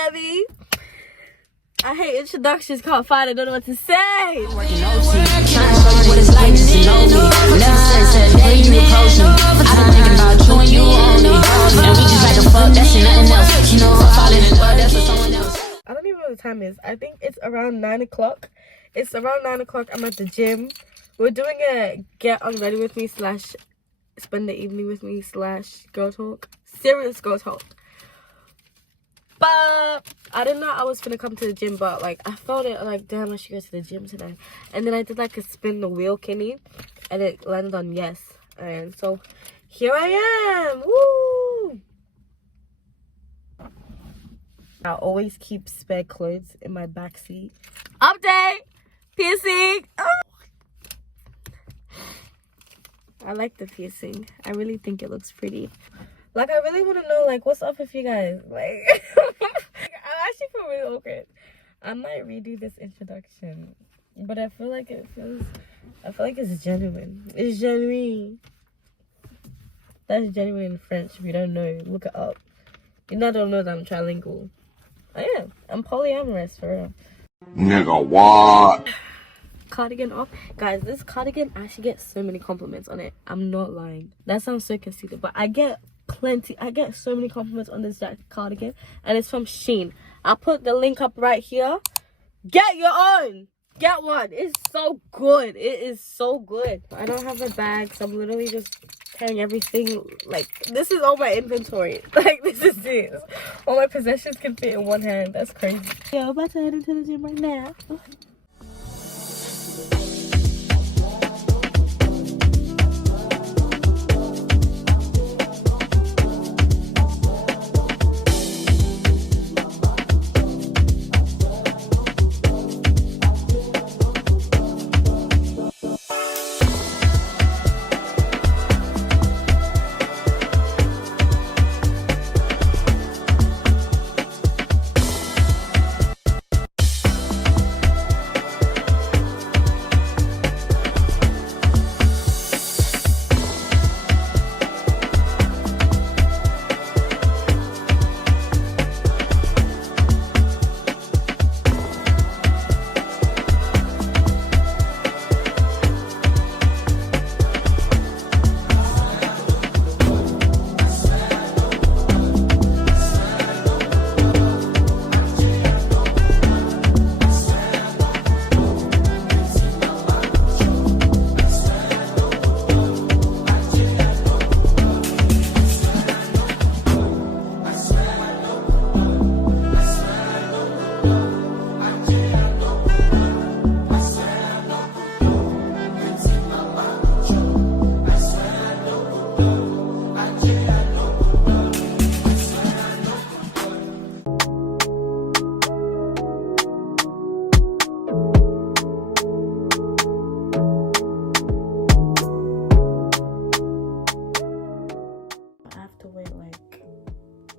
Dami. I hate introductions, can't find it, don't know what to say. Working OT, trying to show you what it's like just to know me. Never since that day you approached me, I've been thinking about you and you only. And we just like a fuck, that's nothing else. You know, I'm falling in love, that's for someone else. I don't even know what the time is. I think it's around 9 o'clock. It's around 9 o'clock. I'm at the gym. We're doing a get on ready with me / spend the evening with me / girl talk. Serious girl talk. But I didn't know I was gonna come to the gym, but like I felt it like, damn, I should go to the gym today. And then I did like a spin the wheel kinny and it landed on yes. And so here I am. Woo! I always keep spare clothes in my backseat. Update! Piercing! Oh. I like the piercing. I really think it looks pretty. Like, I really want to know, like, what's up with you guys? Like, I actually feel really awkward. I might redo this introduction, but I feel like it's genuine. It's genuine. That's genuine in French. If you don't know, look it up. You now don't know that I'm trilingual. I am. I'm polyamorous, for real. Nigga, what? Cardigan off. Guys, this cardigan, I actually get so many compliments on it. I'm not lying. That sounds so conceited, but I get so many compliments on this cardigan, and it's from Shein. I'll put the link up right here. Get your own. Get one. It's so good. It is so good. I don't have a bag, so I'm literally just carrying everything. Like, this is all my inventory. Like, this is it. All my possessions can fit in one hand. That's crazy. Yeah, I'm about to head into the gym right now.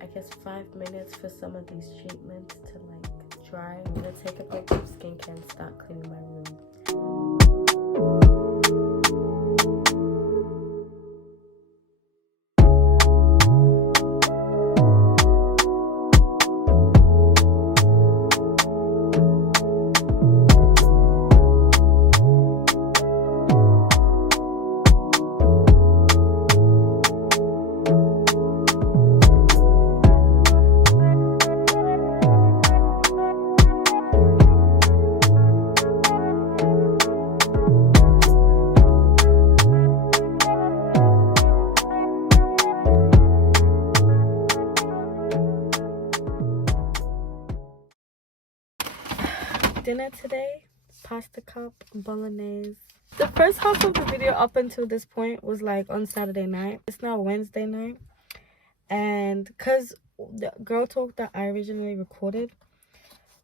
I guess 5 minutes for some of these treatments to like dry. I'm gonna take a break from skincare and start cleaning my room. Dinner today, pasta cup, bolognese. The first half of the video up until this point was like on Saturday night. It's now Wednesday night, and because the girl talk that I originally recorded,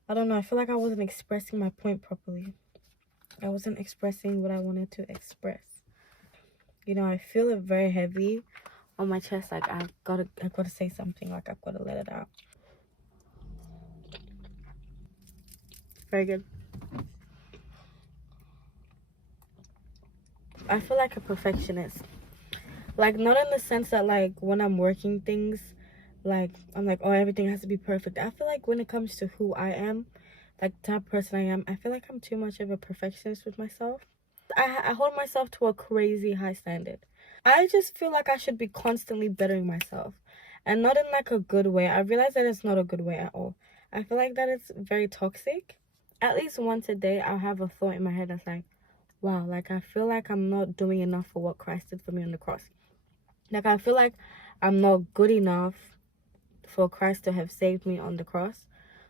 I don't know, I feel like I wasn't expressing my point properly. I wasn't expressing what I wanted to express. You know, I feel it very heavy on my chest. Like I've got to say something. Like I've got to let it out. Very good. I feel like a perfectionist. Like, not in the sense that like when I'm working things, like I'm like, oh, everything has to be perfect. I feel like when it comes to who I am, like the type of person I am, I feel like I'm too much of a perfectionist with myself. I hold myself to a crazy high standard. I just feel like I should be constantly bettering myself, and not in like a good way. I realize that it's not a good way at all. I feel like that it's very toxic. At least once a day, I'll have a thought in my head that's like, wow, like I feel like I'm not doing enough for what Christ did for me on the cross. Like I feel like I'm not good enough for Christ to have saved me on the cross.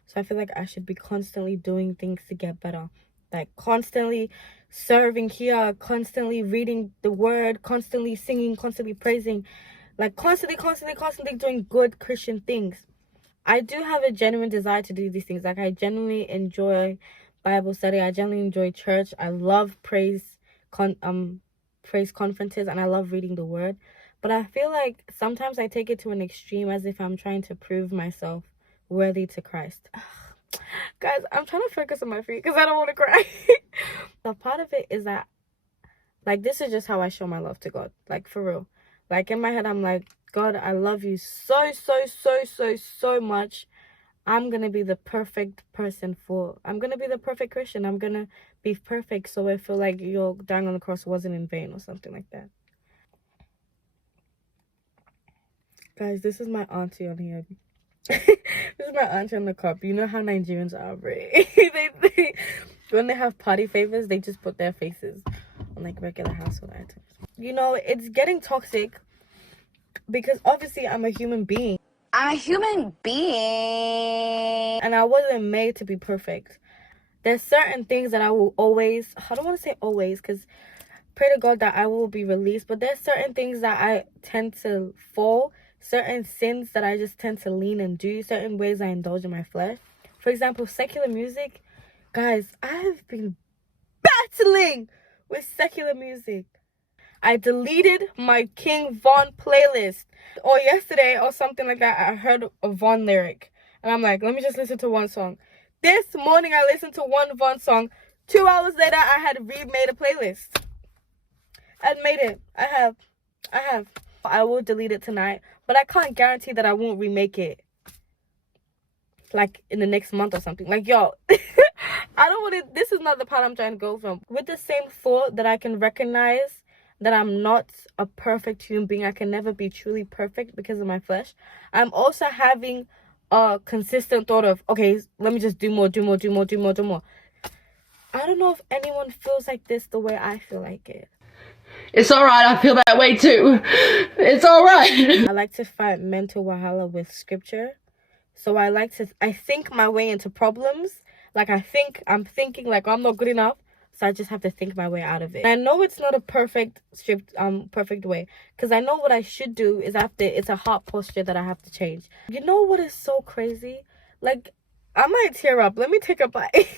So I feel like I should be constantly doing things to get better. Like constantly serving here, constantly reading the word, constantly singing, constantly praising. Like constantly doing good Christian things. I do have a genuine desire to do these things. Like I genuinely enjoy Bible study. I genuinely enjoy church. I love praise conferences, and I love reading the word. But I feel like sometimes I take it to an extreme, as if I'm trying to prove myself worthy to Christ. Guys, I'm trying to focus on my feet because I don't want to cry. The part of it is that, like, this is just how I show my love to God. Like, for real. Like, in my head, I'm like, God, I love you so much. I'm going to be the perfect person I'm going to be the perfect Christian. I'm going to be perfect, so I feel like your dying on the cross wasn't in vain or something like that. Guys, this is my auntie on here. This is my auntie on the cup. You know how Nigerians are, right? When they have party favors, they just put their faces on like regular household items. You know, it's getting toxic because obviously I'm a human being. I'm a human being. And I wasn't made to be perfect. There's certain things that I will always, I don't want to say always, because pray to God that I will be released, but there's certain things that I tend to fall, certain sins that I just tend to lean and do, certain ways I indulge in my flesh. For example, secular music. Guys, I have been battling with secular music. I deleted my King Von playlist. Or yesterday or something like that, I heard a Von lyric. And I'm like, let me just listen to one song. This morning I listened to one Von song. 2 hours later, I had remade a playlist. I'd made it. I have. I will delete it tonight. But I can't guarantee that I won't remake it. Like in the next month or something. Like, yo. I don't want to. This is not the part I'm trying to go from. With the same thought that I can recognize that I'm not a perfect human being. I can never be truly perfect because of my flesh. I'm also having a consistent thought of, okay, let me just do more. I don't know if anyone feels like this the way I feel like it. It's alright, I feel that way too. It's alright. I like to fight mental wahala with scripture. So I think my way into problems. Like I'm thinking like I'm not good enough. So I just have to think my way out of it. And I know it's not a perfect way. Because I know what I should do is it's a heart posture that I have to change. You know what is so crazy? Like, I might tear up. Let me take a bite.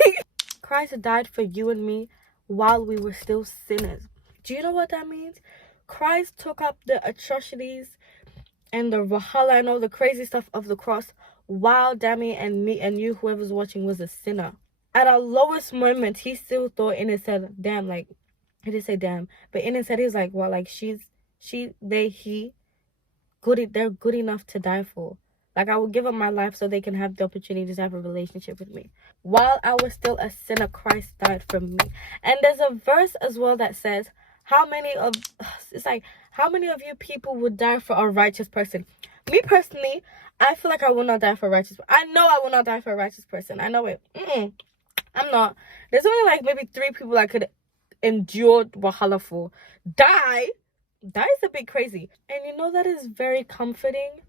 Christ died for you and me while we were still sinners. Do you know what that means? Christ took up the atrocities and the wahala and all the crazy stuff of the cross while Dami and me and you, whoever's watching, was a sinner. At our lowest moment, he still thought in his head, damn, like, he didn't say damn, but in his head, he was like, well, like, they're good enough to die for. Like, I will give up my life so they can have the opportunity to have a relationship with me. While I was still a sinner, Christ died for me. And there's a verse as well that says, how many of you people would die for a righteous person? Me personally, I feel like I will not die for a righteous person. I know I will not die for a righteous person. I know it. I'm not. There's only like maybe 3 people I could endure wahala for. Die is a bit crazy. And you know, that is very comforting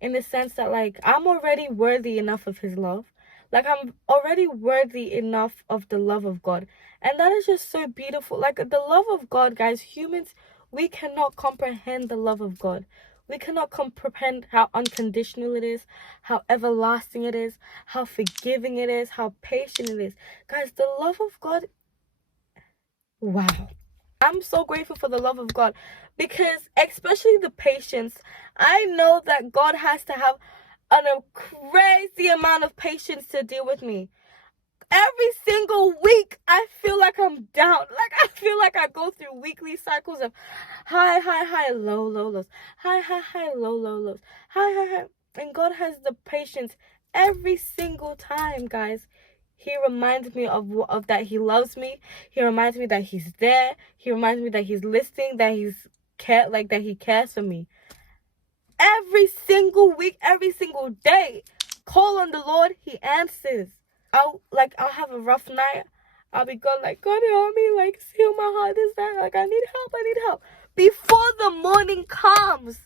in the sense that, like, I'm already worthy enough of his love. Like, I'm already worthy enough of the love of God. And that is just so beautiful. Like, the love of God, guys, humans, we cannot comprehend the love of God. We cannot comprehend how unconditional it is, how everlasting it is, how forgiving it is, how patient it is. Guys, the love of God, wow. I'm so grateful for the love of God, because especially the patience. I know that God has to have a crazy amount of patience to deal with me. Every single week, I feel like I'm down. Like, I feel like I go through weekly cycles of high, low, lows. High, low, lows. High. And God has the patience every single time, guys. He reminds me of that he loves me. He reminds me that he's there. He reminds me that he's listening, that that he cares for me. Every single week, every single day. Call on the Lord, he answers. I'll have a rough night. I'll be God, like, God help me, like, heal my heart, this, that, like, I need help. Before the morning comes,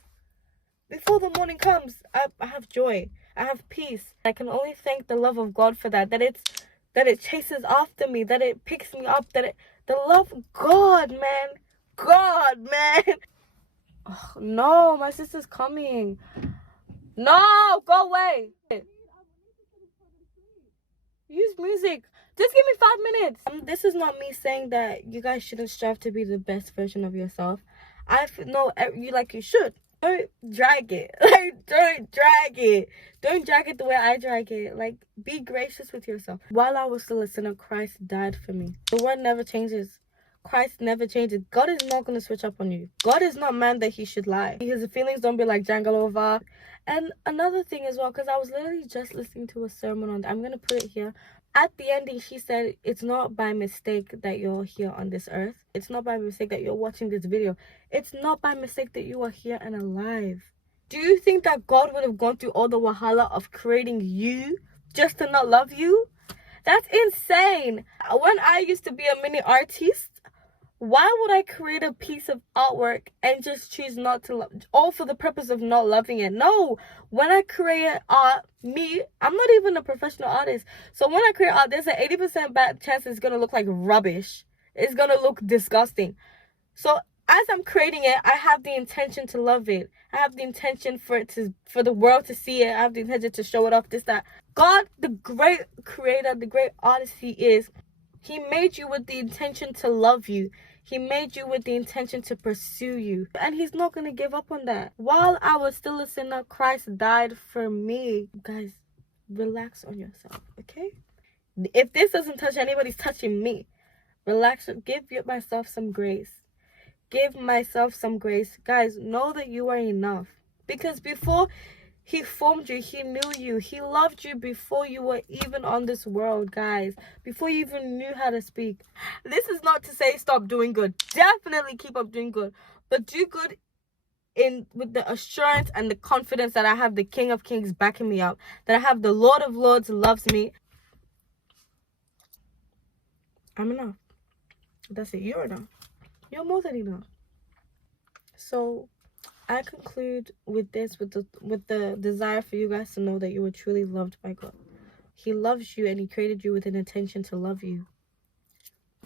I have joy. I have peace. I can only thank the love of God for that it chases after me, that it picks me up, the love of God, man. Oh, no, my sister's coming. No, go away. Use music. Just give me 5 minutes. This is not me saying that you guys shouldn't strive to be the best version of yourself. You should. Don't drag it. Don't drag it. Don't drag it the way I drag it. Like, be gracious with yourself. While I was still a sinner, Christ died for me. The word never changes. Christ never changes. God is not going to switch up on you. God is not man that he should lie. His feelings don't be like Jangalova. And another thing as well, because I was literally just listening to a sermon on that. I'm going to put it here. At the ending, she said, it's not by mistake that you're here on this earth. It's not by mistake that you're watching this video. It's not by mistake that you are here and alive. Do you think that God would have gone through all the wahala of creating you just to not love you? That's insane. When I used to be a mini artist, why would I create a piece of artwork and just choose not to love, all for the purpose of not loving it? No, when I create art, I'm not even a professional artist. So when I create art, there's an 80% bad chance it's going to look like rubbish. It's going to look disgusting. So as I'm creating it, I have the intention to love it. I have the intention for the world to see it. I have the intention to show it off, this, that. God, the great creator, the great artist he is, he made you with the intention to love you. He made you with the intention to pursue you. And he's not going to give up on that. While I was still a sinner, Christ died for me. Guys, relax on yourself, okay? If this doesn't touch anybody's touching me. Relax. Give myself some grace. Give myself some grace. Guys, know that you are enough. Because before he formed you, he knew you. He loved you before you were even on this world, guys. Before you even knew how to speak. This is not to say stop doing good. Definitely keep up doing good. But do good with the assurance and the confidence that I have the King of Kings backing me up. That I have the Lord of Lords loves me. I'm enough. That's it. You're enough. You're more than enough. So I conclude with this, with the desire for you guys to know that you were truly loved by God. He loves you and he created you with an intention to love you.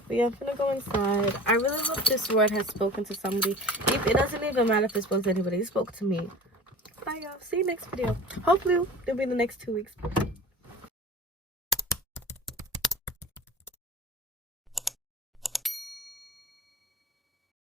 But yeah, I'm gonna go inside. I really hope this word has spoken to somebody. It doesn't even matter if it spoke to anybody. It spoke to me. Bye y'all. See you next video. Hopefully it'll be the next 2 weeks.